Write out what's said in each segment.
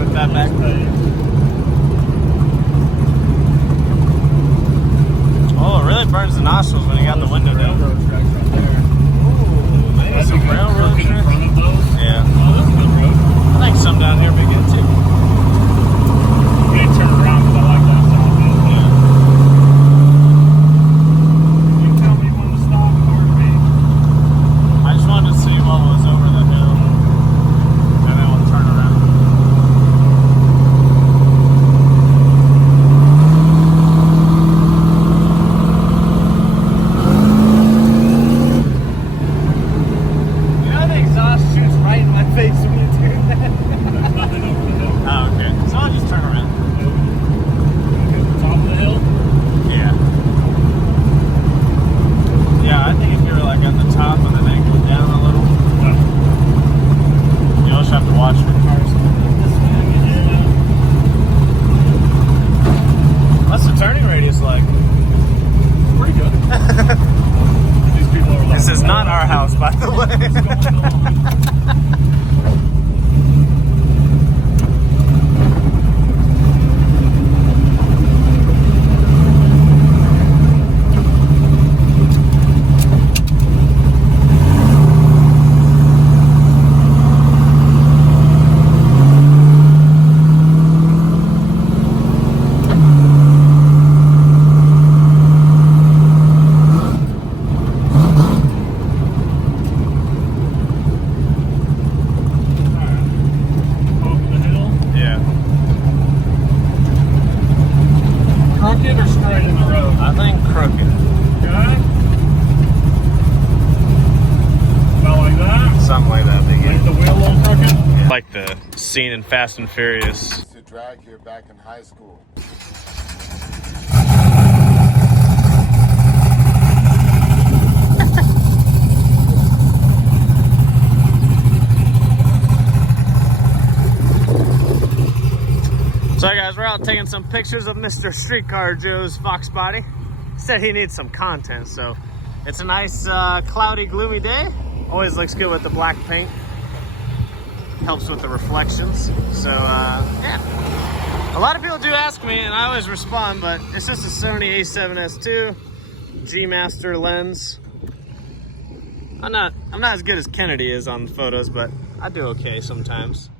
with that back. Oh, it really burns the nostrils when you got the window down. Railroad tracks right there. Ooh, maybe some railroad in tracks. front of those. Yeah. Oh, that's a good road. I think some down here would be good too. You need to turn around because I like that south hill. Yeah. You can tell me when to stop or me. I just wanted to see what was over the hill, and then we'll turn around. You know the exhaust shoots right in my face when you do that. There's nothing over the hill. Oh, okay. So I'll just turn around. Okay, the top of the hill. Yeah. Yeah, I think if you were like at the top and then angle it down a little, you'll just have to watch for cars coming this way. What's the turning radius like? Pretty good. These people are like, This is not our house, by the way. what's going on? Over the hill. Yeah. Crooked or straight in the road? I think crooked. Okay. About like that. Something like that. Make the wheel a little crooked. Like the scene in Fast and Furious. To drag here back in high school. Sorry guys, we're out taking some pictures of Mr. Streetcar Joe's Fox body. He said he needs some content, so it's a nice cloudy, gloomy day. Always looks good with the black paint. Helps with the reflections. So yeah. A lot of people do ask me and I always respond, but it's just a Sony a7S II G Master lens. I'm not as good as Kennedy is on the photos, but I do okay sometimes.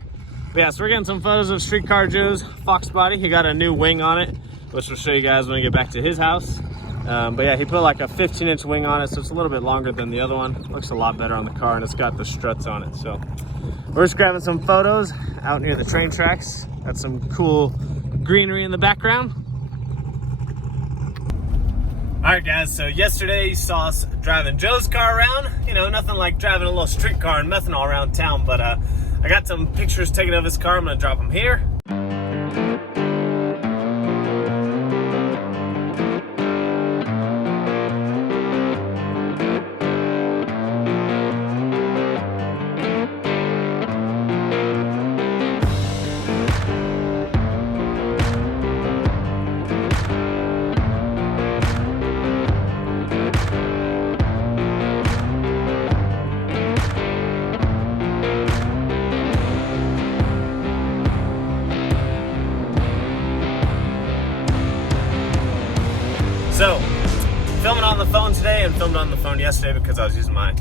But yeah, so we're getting some photos of Streetcar Joe's Fox body. He got a new wing on it, which we'll show you guys when we get back to his house. But yeah, he put like a 15-inch wing on it, so it's a little bit longer than the other one. Looks a lot better on the car, and it's got the struts on it. So we're just grabbing some photos out near the train tracks. Got some cool greenery in the background. All right, guys, so yesterday you saw us driving Joe's car around. You know, nothing like driving a little street car and methanol around town, but I got some pictures taken of his car. I'm gonna drop them here. So, filming on the phone today and filmed on the phone yesterday because I was using my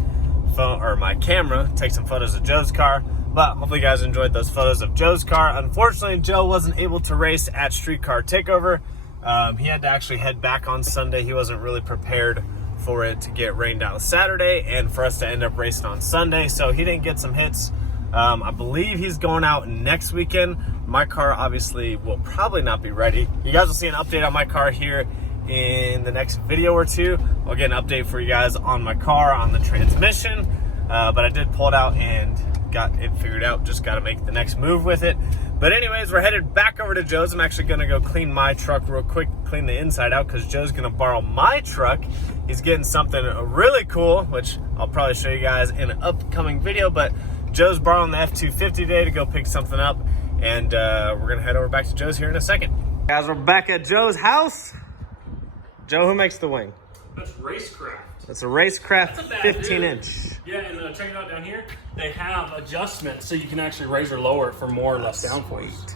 phone or my camera to take some photos of Joe's car. But hopefully you guys enjoyed those photos of Joe's car. Unfortunately, Joe wasn't able to race at Streetcar Takeover. He had to actually head back on Sunday. He wasn't really prepared for it to get rained out Saturday and for us to end up racing on Sunday. So he didn't get some hits. I believe he's going out next weekend. My car obviously will probably not be ready. You guys will see an update on my car here in the next video or two. I'll get an update for you guys on my car, on the transmission, but I did pull it out and got it figured out. Just got to make the next move with it. But anyways, we're headed back over to Joe's. I'm actually gonna go clean my truck real quick, clean the inside out, because Joe's gonna borrow my truck. He's getting something really cool, which I'll probably show you guys in an upcoming video, but Joe's borrowing the F-250 today to go pick something up, and we're gonna head over back to Joe's here in a second. Guys, we're back at Joe's house. Joe, who makes the wing? That's Racecraft. It's a Racecraft That's a bad 15-inch. Yeah, and check it out down here. They have adjustments so you can actually raise or lower it for more or less downforce.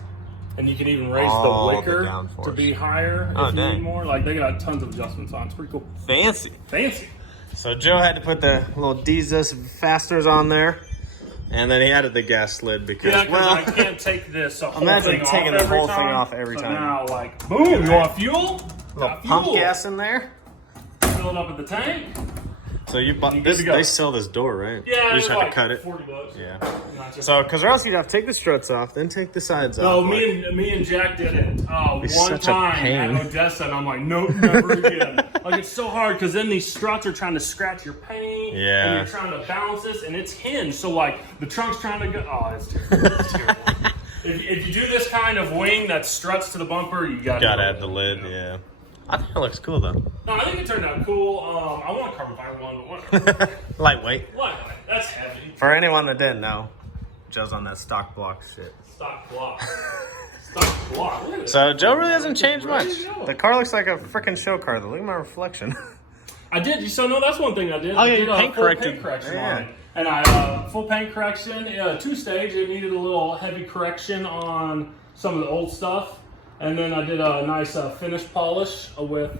And you can even raise the wicker to be higher if you need more. Like, they got tons of adjustments on. It's pretty cool. Fancy. Fancy. So Joe had to put the little Jesus fasteners on there. And then he added the gas lid because, I can't take this whole imagine thing taking off the whole every thing time. off every So time. now, like, boom, you want fuel? A little pump gas in there. Fill it up at the tank. So you bought good this, to go. they sell this door, right? Yeah, You just it's have like to cut it. $40. Yeah. Not just- So, because or else you'd have to take the struts off, then take the sides No, off. me and Jack did it one such a time pain. at Odessa, and I'm like, nope, never again. Like, it's so hard because then these struts are trying to scratch your paint, Yeah. and you're trying to balance this, and it's hinged, so like the trunk's trying to go. Oh, it's terrible. It's terrible. If you do this kind of wing that struts to the bumper, you gotta add the lid, yeah. I think it looks cool though. No, I think it turned out cool. I want a carbon fiber one, but whatever. Lightweight. What? That's heavy. For anyone that didn't know, Joe's on that stock block shit. Stock block. Stock block. Look at So Joe really hasn't changed much. Ready to go. The car looks like a freaking show car though. Look at my reflection. I did. You so no, that's one thing I did. Oh, I yeah, did you paint full corrected. paint correction Yeah. on it. And I full paint correction, 2-stage. It needed a little heavy correction on some of the old stuff, and then I did a nice finish polish with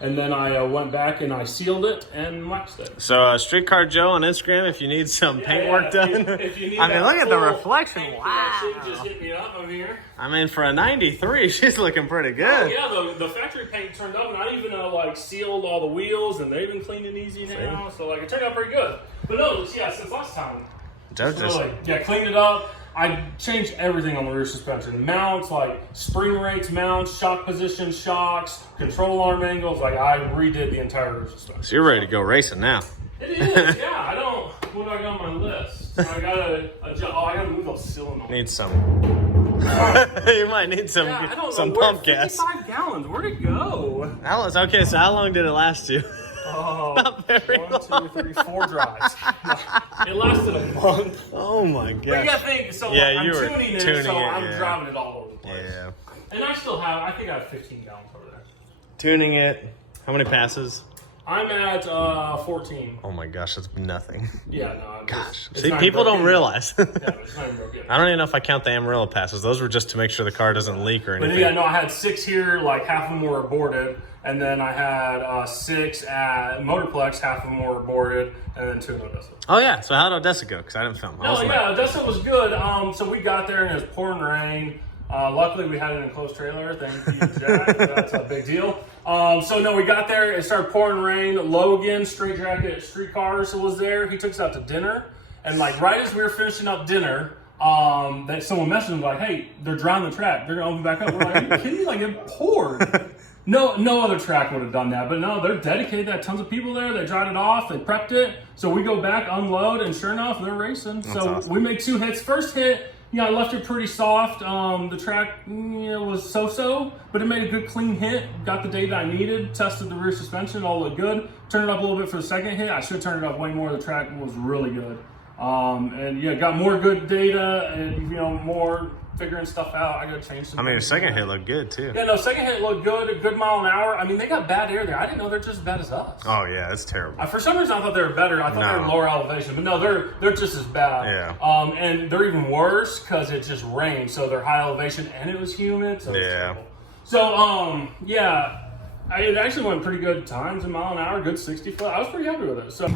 and then I went back and I sealed it and waxed it. So Streetcar Joe on Instagram if you need some paint work done. If you need I mean, that look at the full reflection. paint Wow. correction, just hit me up over here. I mean, for a 93, she's looking pretty good. Yeah, the factory paint turned up, and I even like sealed all the wheels, and they've been cleaning easy now. So like it turned out pretty good. But no, since last time, Joe just cleaned it up. I changed everything on the rear suspension. Mounts, like spring rates, mounts, shock position, shocks, control arm angles. Like I redid the entire rear suspension. So you're ready to go racing now. It is, yeah. What do I got on my list? I gotta move those cylinders. Need some. You might need some pump gas. 55 gallons. Where'd it go? Okay, so how long did it last you? Oh, Not very 1, 2, 3, 4 drives. It lasted a month. Oh my god. But you gotta think, so Yeah, I'm you were tuning it, tuning so it, I'm yeah. driving it all over the place. Yeah. And I think I have 15 gallons over there. Tuning it. How many passes? I'm at 14. Oh my gosh, that's nothing. Yeah, no. Gosh. It's See, not people broken. don't realize. Yeah, it's not even broken. I don't even know if I count the Amarillo passes. Those were just to make sure the car doesn't leak or But anything. yeah, no, I had 6 here, like half of them were aborted. And then I had 6 at Motorplex, half of them were aborted. And then 2 in Odessa. Oh yeah, so how did Odessa go? Because I didn't film. No, yeah, Odessa was good. So we got there and it was pouring rain. Luckily, we had an enclosed trailer. Thank you, Jack. That's a big deal. So no, we got there. It started pouring rain. Logan, Straight Jacket Streetcars, was there. He took us out to dinner, and like right as we were finishing up dinner, that someone messaged him like, "Hey, they're drying the track. They're gonna open back up." We're like, "Are you kidding me? Like it poured." No other track would have done that, but no, they're dedicated. They had tons of people there. They dried it off. They prepped it. So we go back, unload, and sure enough, they're racing. That's so awesome. we made 2 hits. First hit. Yeah, I left it pretty soft. The track was so-so, but it made a good clean hit. Got the data I needed. Tested the rear suspension, all looked good. Turned it up a little bit for the second hit. I should turn it up way more. The track was really good. And yeah, got more good data and more figuring stuff out. I got to change some. I mean, your things. second hit looked good too. Yeah, no, second hit looked good. A good mile an hour. I mean, they got bad air there. I didn't know they're just as bad as us. Oh yeah, it's terrible. For some reason, I thought they were better. I thought they were No. lower elevation, but no, they're just as bad. Yeah. And they're even worse because it just rained, so they're high elevation and it was humid. So it's Yeah. terrible. So yeah, it actually went pretty good times, a mile an hour, good 60 foot. I was pretty happy with it. So.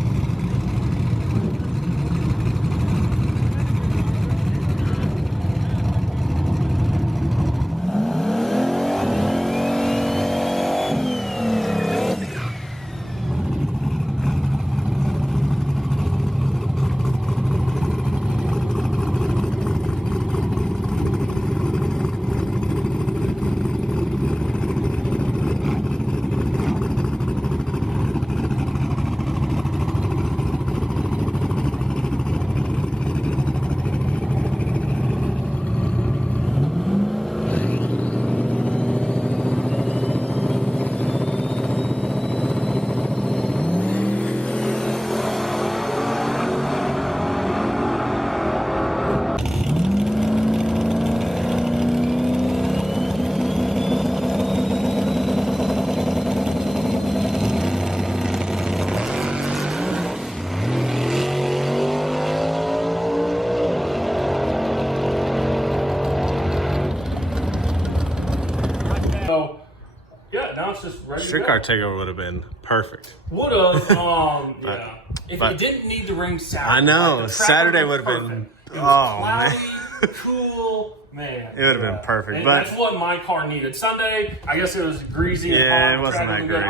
now it's just ready Street to car go. takeover would have been perfect. Would have, yeah. If you didn't need to ring Saturday. I know. like, the track Saturday was would have been. perfect. It was cloudy, man. cool. Man, It would have been perfect, and but- that's what my car needed. Sunday, I guess it was greasy and Yeah, hot. it wasn't track that good. great.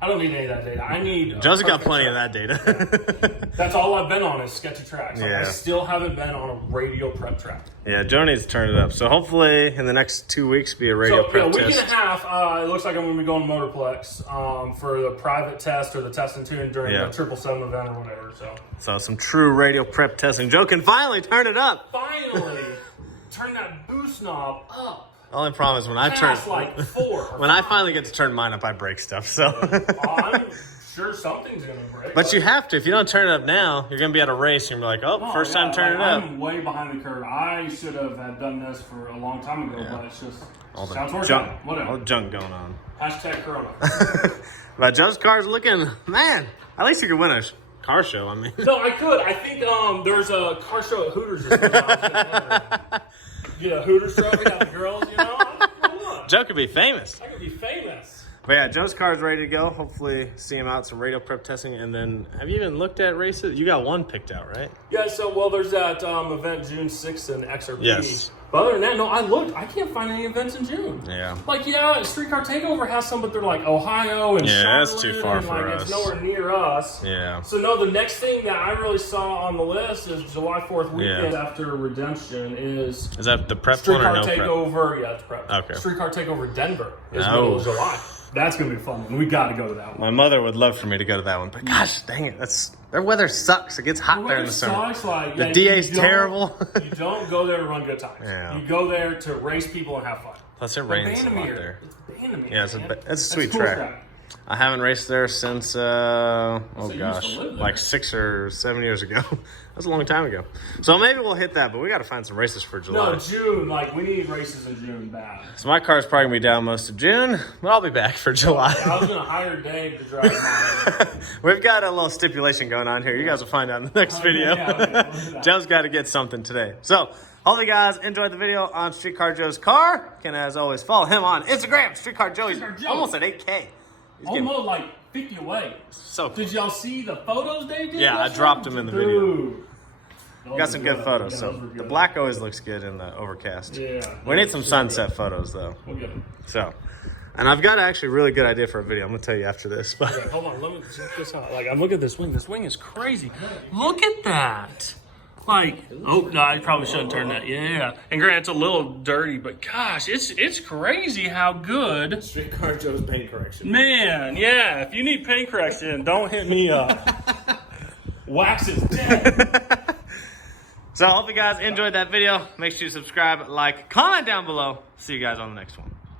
I don't need any of that data. I need. Joe's got perfect plenty track. of that data. That's all I've been on is sketchy tracks. Like, Yeah. I still haven't been on a radio prep track. Yeah, Joe needs to turn it up. So hopefully in the next 2 weeks be a radio So, prep a week test. and a half, it looks like I'm going to be going to Motorplex for the private test or the test and tune during Yeah. the 777 event or whatever. So some true radio prep testing. Joe can finally turn it up. Finally, turn that boost knob up. The only problem is when I turn, Past like 4. when I finally get to turn mine up, I break stuff. So, I'm sure something's going to break. but you have to. If you don't turn it up now, you're gonna be at a race and you're like, oh, first time turning it up. I'm way behind the curve. I should have had done this for a long time ago, but it's just All the sounds worse. junk, Whatever. all the junk going on. Hashtag Corona. But Joe's car's looking, man. At least you could win a car show. I mean, No, I could. I think there's a car show at Hooters this week. Get a Hooters trophy, have the girls, you know? What? Joe could be famous. I could be famous. But yeah, Joe's car is ready to go. Hopefully, see him out some radio prep testing. And then, have you even looked at races? You got one picked out, right? Yeah, so, well, there's that event June 6th in XRP. Yes. But other than that, no, I looked. I can't find any events in June. Yeah. Like, yeah, Streetcar Takeover has some, but they're like Ohio and Yeah, Charlotte. that's too far and, for like, us. It's nowhere near us. Yeah. So, no, the next thing that I really saw on the list is July 4th weekend after Redemption is Is that the prep one Streetcar or no prep? Takeover. Yeah, it's prep. Okay. Streetcar Takeover Denver is Oh. middle of July. That's going to be fun. And we got to go to that one. My mother would love for me to go to that one, but gosh, dang it, their weather sucks. It gets hot there in the summer. Sucks, like, The yeah, DA's you don't- terrible. You don't go there to run good times. Yeah. You go there to race people and have fun. Plus, it But rains a lot Vandermeer, there. It's Vandermeer, Yeah, it's a man. sweet cool track. I haven't raced there since, oh you used to gosh, live there. like 6 or 7 years ago. That's a long time ago. So maybe we'll hit that, but we got to find some races for July. No, June. Like, we need races in June bad. So my car's probably going to be down most of June, but I'll be back for July. I was going to hire Dave to drive mine. We've got a little stipulation going on here. You guys will find out in the next video. yeah, okay, we'll do that. Joe's got to get something today. So, hopefully you guys enjoyed the video on Streetcar Joe's car. Can, as always, follow him on Instagram, Streetcar Joe. He's Streetcar Joe. almost at 8K. He's getting Almost like 50 away. so Did y'all see the photos Dave did? Yeah, I yesterday? dropped them in the video. Dude. Got some good photos. Yeah, So those were the good. black always looks good in the overcast. Yeah. We need some sunset photos though. We'll get them. So, and I've got actually a really good idea for a video. I'm gonna tell you after this. But Hold on, let me check this out. Like, I'm looking at this wing. This wing is crazy. Look at that. Like, oh no, I probably shouldn't turn that. Yeah, and granted, it's a little dirty, but gosh, it's crazy how good. Streetcar Joe's paint correction. Man, yeah. If you need paint correction, don't hit me up. Wax is dead. So I hope you guys enjoyed that video. Make sure you subscribe, like, comment down below. See you guys on the next one.